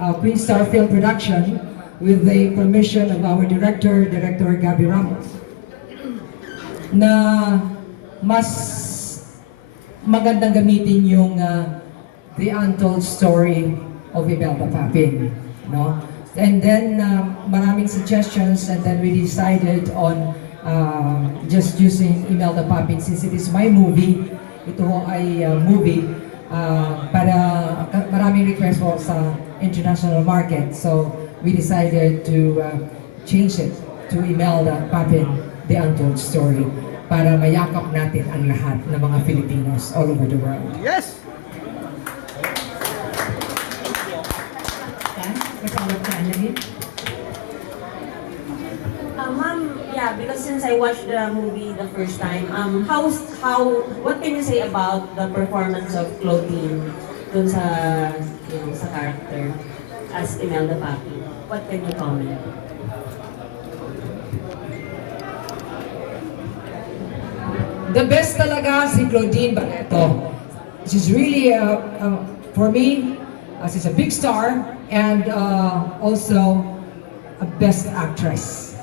uh, Queen Star Film Production with the permission of our director, Director Gabby Ramos, na mas magandang gamitin yung uh, The Untold Story of Imelda Papin. No? And then, uh, maraming suggestions and then we decided on uh, just using Imelda Papin since it is my movie. Ito ay uh, movie uh, para ka- maraming request po sa international market. So, we decided to uh, change it to Imelda Papin, The Untold Story para mayakap natin ang lahat ng mga Filipinos all over the world. Yes! Yan, may follow-up ka, Annalyn? Uh, ma'am, yeah, because since I watched the movie the first time, um, how's, how, what can you say about the performance of Claudine dun sa, know, sa character as Imelda Papi? What can you comment? The best talaga si Claudine Barreto. She's really, uh, uh, for me, uh, she's a big star and uh, also a best actress.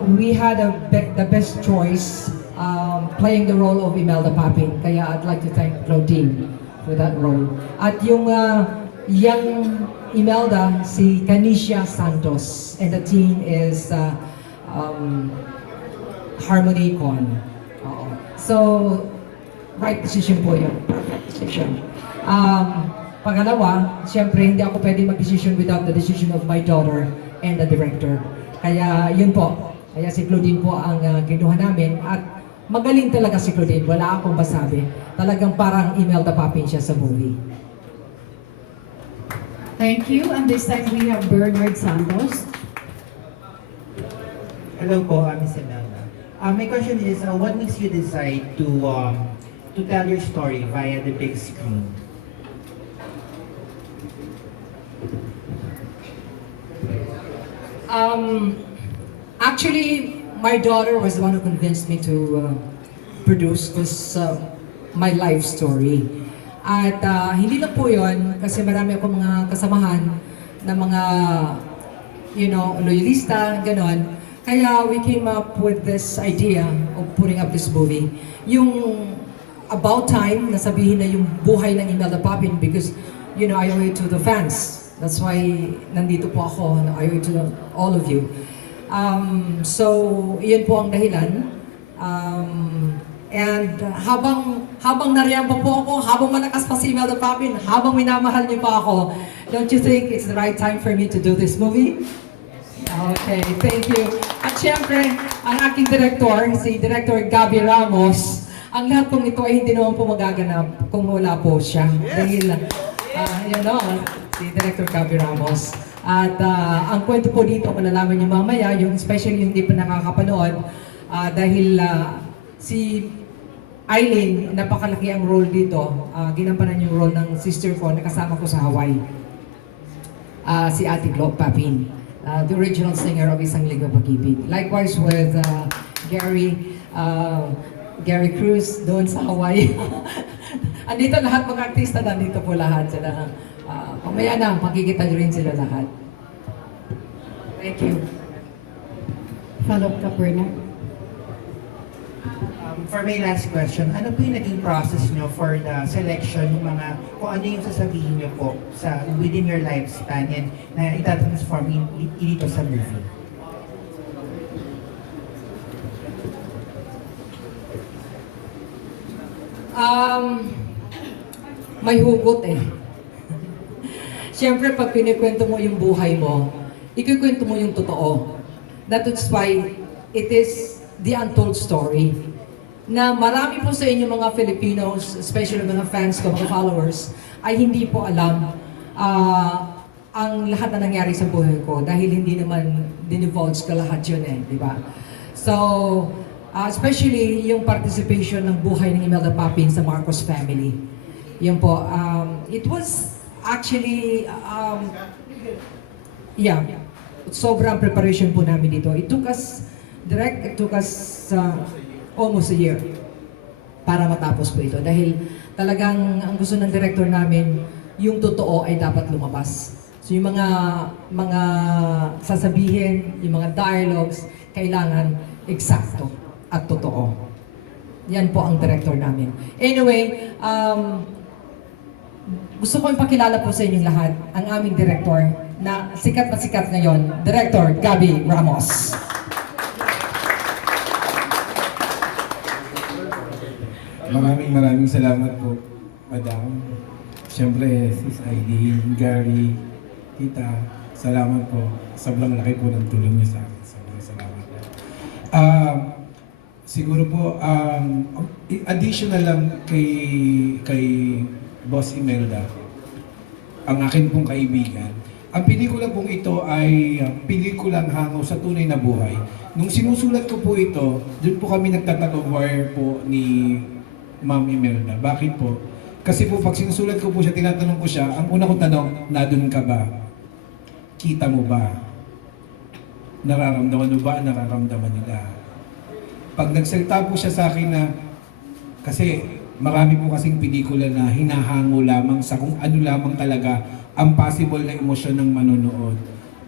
We had a be- the best choice um, playing the role of Imelda Papin. Kaya I'd like to thank Claudine for that role. At yung uh, young Imelda, si Canisha Santos. And the team is uh, um, Harmony Con. Oo. So, right decision po yun. Perfect decision. Um, pangalawa, siyempre hindi ako pwede mag-decision without the decision of my daughter and the director. Kaya yun po. Kaya si Claudine po ang uh, kinuha namin at magaling talaga si Claudine. Wala akong masabi. Talagang parang Imelda Papin siya sa movie. Thank you. And this time we have Bernard Santos. Hello po, uh, Miss Imelda. Uh, my question is, uh, what makes you decide to um, to tell your story via the big screen? Um, actually, my daughter was the one who convinced me to uh, produce this uh, my life story. At uh, hindi lang po yun, kasi marami akong mga kasamahan na mga, you know, loyalista, ganon. Kaya we came up with this idea of putting up this movie. Yung about time na sabihin na yung buhay ng Imelda Papin because, you know, I owe it to the fans. That's why nandito po ako. I owe it to all of you. Um, so, iyan po ang dahilan. Um, and uh, habang habang nariyan pa po ako, habang malakas pa si Imelda Papin, habang minamahal niyo pa ako, don't you think it's the right time for me to do this movie? Okay, thank you. At syempre, ang aking director, si Director Gabby Ramos, ang lahat pong ito ay hindi naman po magaganap kung wala po siya. Dahil, ah, you know, si Director Gabby Ramos. At ah, ang kwento po dito, malalaman niyo mamaya, yung especially yung hindi pa nakakapanood, ah, dahil ah, si Eileen, napakalaki ang role dito. Ah, ginampanan yung role ng sister ko na kasama ko sa Hawaii uh, si Ate Glo Papin, uh, the original singer of Isang Liga Pag-ibig. Likewise with uh, Gary, uh, Gary Cruz doon sa Hawaii. Andito lahat mga artista, nandito po lahat sila. Uh, mamaya na, makikita nyo rin sila lahat. Thank you. Follow-up ka, Bernard. Um, for my last question, ano po yung naging process nyo for the selection ng mga, kung ano yung sasabihin nyo po sa within your lifespan and na itatransform in, in, dito sa movie? Um, may hugot eh. Siyempre, pag pinikwento mo yung buhay mo, ikikwento mo yung totoo. That's why it is the untold story. Na marami po sa inyo mga Filipinos, especially mga fans ko, mga followers, ay hindi po alam ah, ang lahat na nangyari sa buhay ko dahil hindi naman dinivulge ka lahat yun eh, di ba? So, ah, especially yung participation ng buhay ng Imelda Papin sa Marcos family. Yun po, um, it was actually, um, yeah, sobrang preparation po namin dito. It took us, direct, it took us uh, almost a year para matapos po ito. Dahil talagang ang gusto ng director namin, yung totoo ay dapat lumabas. So yung mga mga sasabihin, yung mga dialogues, kailangan eksakto at totoo. Yan po ang director namin. Anyway, um, gusto ko ipakilala po sa inyong lahat ang aming director na sikat na sikat ngayon, Director Gabi Ramos. Maraming maraming salamat po, Madam. Siyempre, Sis Aileen, Gary, Tita, salamat po. Sobrang laki po ng tulong niyo sa akin. Sobrang salamat po. Ah, siguro po, um, additional lang kay, kay Boss Imelda, ang akin pong kaibigan. Ang pelikula pong ito ay uh, pelikulang hango sa tunay na buhay. Nung sinusulat ko po ito, doon po kami nagtatag-of-war po ni Ma'am Imelda. Bakit po? Kasi po pag sinusulat ko po siya, tinatanong ko siya, ang una kong tanong, nadun ka ba? Kita mo ba? Nararamdaman mo ba? Nararamdaman nila? Pag nagsalita po siya sa akin na, kasi marami po kasing pelikula na hinahango lamang sa kung ano lamang talaga ang possible na emosyon ng manonood.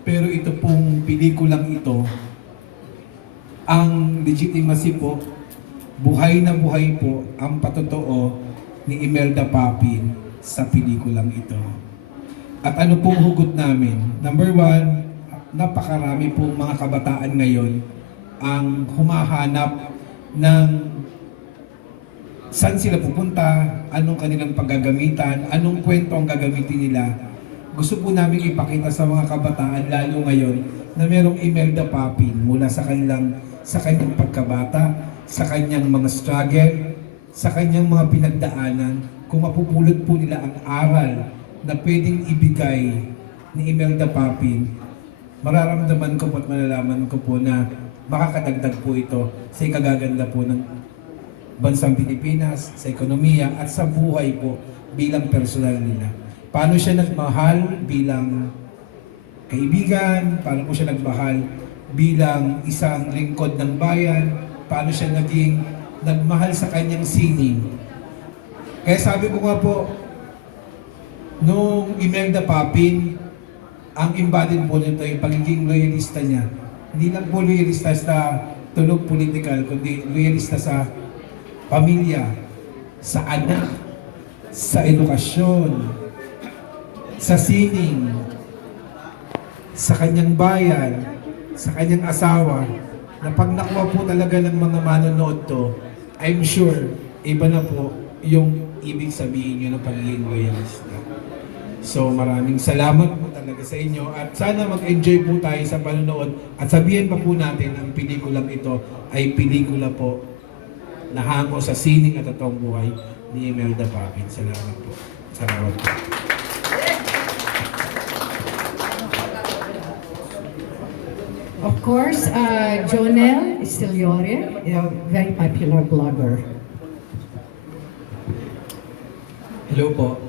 Pero ito pong pelikulang ito, ang legitimacy po, buhay na buhay po ang patotoo ni Imelda Papin sa pelikulang ito. At ano pong hugot namin? Number one, napakarami pong mga kabataan ngayon ang humahanap ng saan sila pupunta, anong kanilang paggagamitan, anong kwento ang gagamitin nila. Gusto po namin ipakita sa mga kabataan, lalo ngayon, na merong Imelda Papin mula sa kanilang sa kanyang pagkabata, sa kanyang mga struggle, sa kanyang mga pinagdaanan, kung mapupulot po nila ang aral na pwedeng ibigay ni Imelda Papin, mararamdaman ko po at malalaman ko po na makakadagdag po ito sa ikagaganda po ng bansang Pilipinas, sa ekonomiya at sa buhay po bilang personal nila. Paano siya nagmahal bilang kaibigan, paano po siya nagmahal bilang isang lingkod ng bayan, paano siya naging nagmahal sa kanyang sining. Kaya sabi ko nga po, nung Imelda Papin, ang embodied po nito yung pagiging loyalista niya. Hindi lang po loyalista sa tulog political, kundi loyalista sa pamilya, sa anak, sa edukasyon, sa sining, sa kanyang bayan, sa kanyang asawa, na pag nakuha po talaga ng mga manonood to, I'm sure, iba na po yung ibig sabihin nyo ng pagiging loyalista. So maraming salamat po talaga sa inyo at sana mag-enjoy po tayo sa panonood at sabihin pa po natin ang pelikulang ito ay pelikula po na hango sa sining at totoong buhay ni Imelda Papin. Salamat po. Salamat po. Of course, uh, Jonel Estiliore, a very popular blogger. Hello po.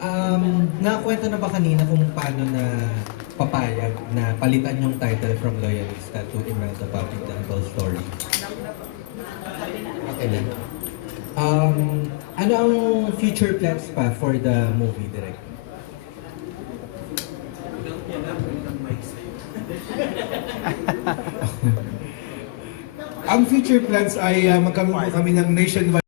Um, nakwento na ba kanina kung paano na papayag na palitan yung title from Loyalista to Imelda Papi Temple Story? Lang. Um, ano ang future plans pa for the movie direct? Ang future plans ay uh, magkaroon kami ng nationwide